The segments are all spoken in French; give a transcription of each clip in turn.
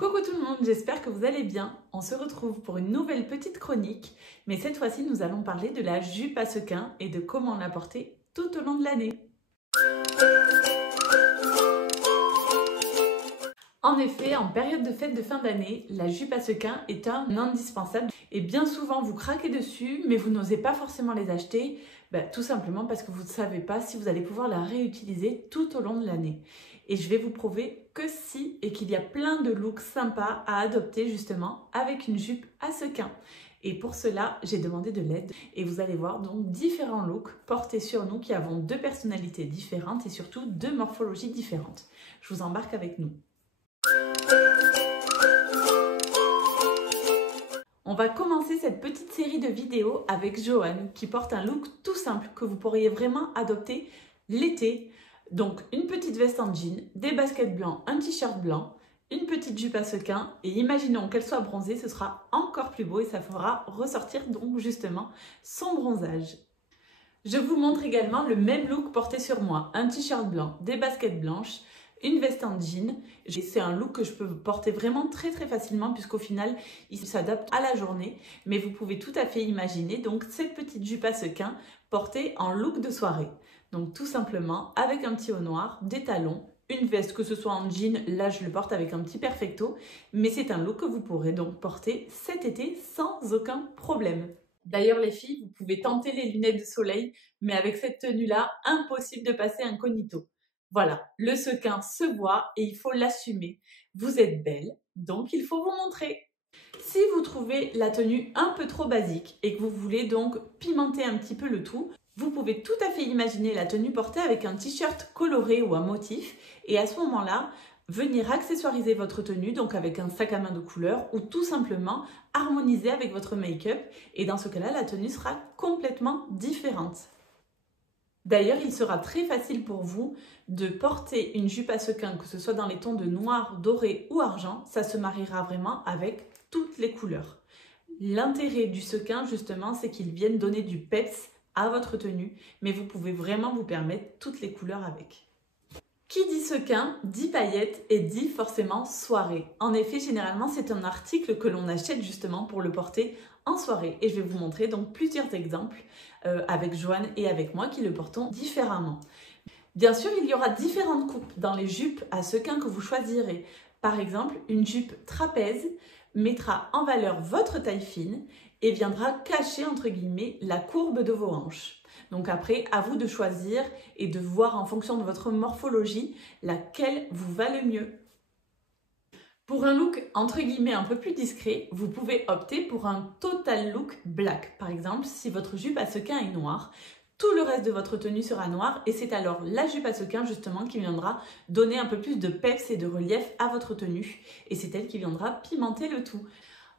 Coucou tout le monde, j'espère que vous allez bien. On se retrouve pour une nouvelle petite chronique, mais cette fois-ci nous allons parler de la jupe à sequins et de comment la porter tout au long de l'année. En effet, en période de fête de fin d'année, la jupe à sequins est un indispensable et bien souvent vous craquez dessus mais vous n'osez pas forcément les acheter, tout simplement parce que vous ne savez pas si vous allez pouvoir la réutiliser tout au long de l'année. Et je vais vous prouver que si et qu'il y a plein de looks sympas à adopter justement avec une jupe à sequins. Et pour cela, j'ai demandé de l'aide et vous allez voir donc différents looks portés sur nous qui avons deux personnalités différentes et surtout deux morphologies différentes. Je vous embarque avec nous. On va commencer cette petite série de vidéos avec Joanne qui porte un look tout simple que vous pourriez vraiment adopter l'été. Donc une petite veste en jean, des baskets blancs, un t-shirt blanc, une petite jupe à sequins et imaginons qu'elle soit bronzée, ce sera encore plus beau et ça fera ressortir donc justement son bronzage. Je vous montre également le même look porté sur moi, un t-shirt blanc, des baskets blanches, une veste en jean. C'est un look que je peux porter vraiment très facilement puisqu'au final il s'adapte à la journée, mais vous pouvez tout à fait imaginer donc cette petite jupe à sequins portée en look de soirée. Donc tout simplement avec un petit haut noir, des talons, une veste que ce soit en jean, là je le porte avec un petit perfecto, mais c'est un look que vous pourrez donc porter cet été sans aucun problème. D'ailleurs les filles, vous pouvez tenter les lunettes de soleil, mais avec cette tenue-là, impossible de passer incognito. Voilà, le sequin se voit et il faut l'assumer. Vous êtes belle, donc il faut vous montrer. Si vous trouvez la tenue un peu trop basique et que vous voulez donc pimenter un petit peu le tout, vous pouvez tout à fait imaginer la tenue portée avec un t-shirt coloré ou un motif et à ce moment-là, venir accessoiriser votre tenue donc avec un sac à main de couleur ou tout simplement harmoniser avec votre make-up et dans ce cas-là, la tenue sera complètement différente. D'ailleurs, il sera très facile pour vous de porter une jupe à sequins, que ce soit dans les tons de noir, doré ou argent, ça se mariera vraiment avec toutes les couleurs. L'intérêt du sequin, justement, c'est qu'il vienne donner du peps à votre tenue, mais vous pouvez vraiment vous permettre toutes les couleurs avec. Qui dit sequin, dit paillettes et dit forcément soirée. En effet, généralement, c'est un article que l'on achète justement pour le porter en soirée. Et je vais vous montrer donc plusieurs exemples avec Joanne et avec moi qui le portons différemment. Bien sûr, il y aura différentes coupes dans les jupes à sequins que vous choisirez. Par exemple, une jupe trapèze mettra en valeur votre taille fine et viendra cacher entre guillemets la courbe de vos hanches. Donc après, à vous de choisir et de voir en fonction de votre morphologie laquelle vous va le mieux. Pour un look entre guillemets un peu plus discret, vous pouvez opter pour un total look black. Par exemple, si votre jupe à sequins est noire, tout le reste de votre tenue sera noir et c'est alors la jupe à sequins justement qui viendra donner un peu plus de peps et de relief à votre tenue. Et c'est elle qui viendra pimenter le tout.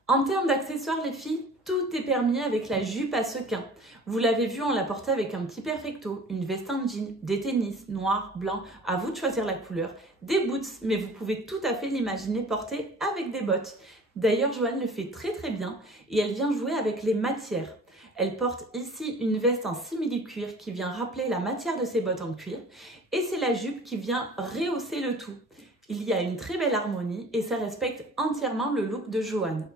En termes d'accessoires les filles, tout est permis avec la jupe à sequins. Vous l'avez vu, on l'a portée avec un petit perfecto, une veste en jean, des tennis, noir, blanc, à vous de choisir la couleur, des boots, mais vous pouvez tout à fait l'imaginer portée avec des bottes. D'ailleurs, Joanne le fait très bien et elle vient jouer avec les matières. Elle porte ici une veste en simili-cuir qui vient rappeler la matière de ses bottes en cuir et c'est la jupe qui vient rehausser le tout. Il y a une très belle harmonie et ça respecte entièrement le look de Joanne.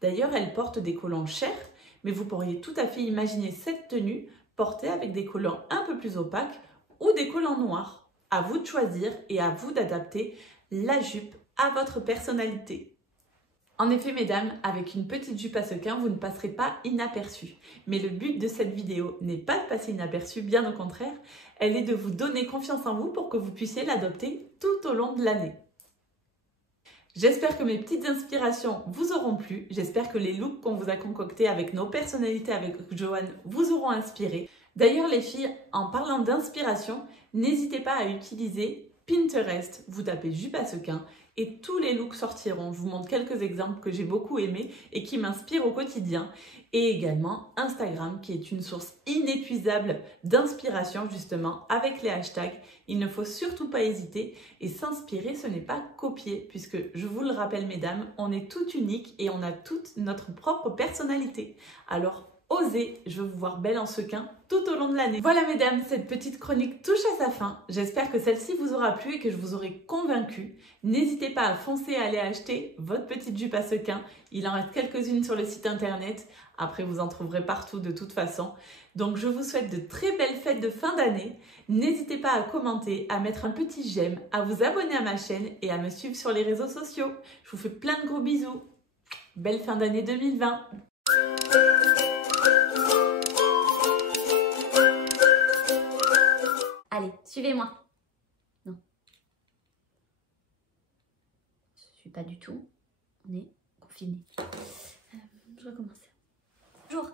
D'ailleurs, elle porte des collants chers, mais vous pourriez tout à fait imaginer cette tenue portée avec des collants un peu plus opaques ou des collants noirs. À vous de choisir et à vous d'adapter la jupe à votre personnalité. En effet, mesdames, avec une petite jupe à sequins, vous ne passerez pas inaperçue. Mais le but de cette vidéo n'est pas de passer inaperçue, bien au contraire, elle est de vous donner confiance en vous pour que vous puissiez l'adopter tout au long de l'année. J'espère que mes petites inspirations vous auront plu. J'espère que les looks qu'on vous a concoctés avec nos personnalités avec Joanne vous auront inspiré. D'ailleurs les filles, en parlant d'inspiration, n'hésitez pas à utiliser Pinterest. Vous tapez jupe à sequins et tous les looks sortiront. Je vous montre quelques exemples que j'ai beaucoup aimés et qui m'inspirent au quotidien. Et également Instagram qui est une source inépuisable d'inspiration justement avec les hashtags. Il ne faut surtout pas hésiter et s'inspirer, ce n'est pas copier puisque je vous le rappelle mesdames, on est toutes uniques et on a toute notre propre personnalité. Alors osez, je veux vous voir belle en sequin tout au long de l'année. Voilà mesdames, cette petite chronique touche à sa fin. J'espère que celle-ci vous aura plu et que je vous aurai convaincu. N'hésitez pas à foncer à aller acheter votre petite jupe à sequin. Il en reste quelques-unes sur le site internet. Après, vous en trouverez partout de toute façon. Donc, je vous souhaite de très belles fêtes de fin d'année. N'hésitez pas à commenter, à mettre un petit j'aime, à vous abonner à ma chaîne et à me suivre sur les réseaux sociaux. Je vous fais plein de gros bisous. Belle fin d'année 2020. Allez, suivez-moi. Non. Je suis pas du tout. On est confinés. Je recommence. Bonjour.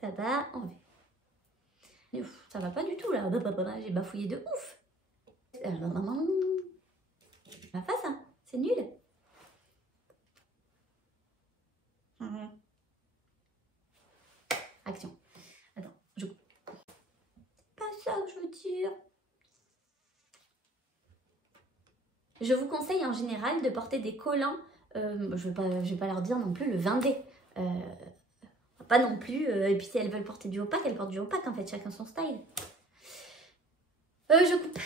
Ça va, on va. Mais ça va pas du tout là. J'ai bafouillé de ouf. Pas ça, c'est nul. Action. Attends, je coupe. C'est pas ça que je veux dire. Je vous conseille en général de porter des collants. Je vais pas leur dire non plus le 20D. Pas non plus. Et puis si elles veulent porter du opaque, elles portent du opaque en fait. Chacun son style. Je coupe.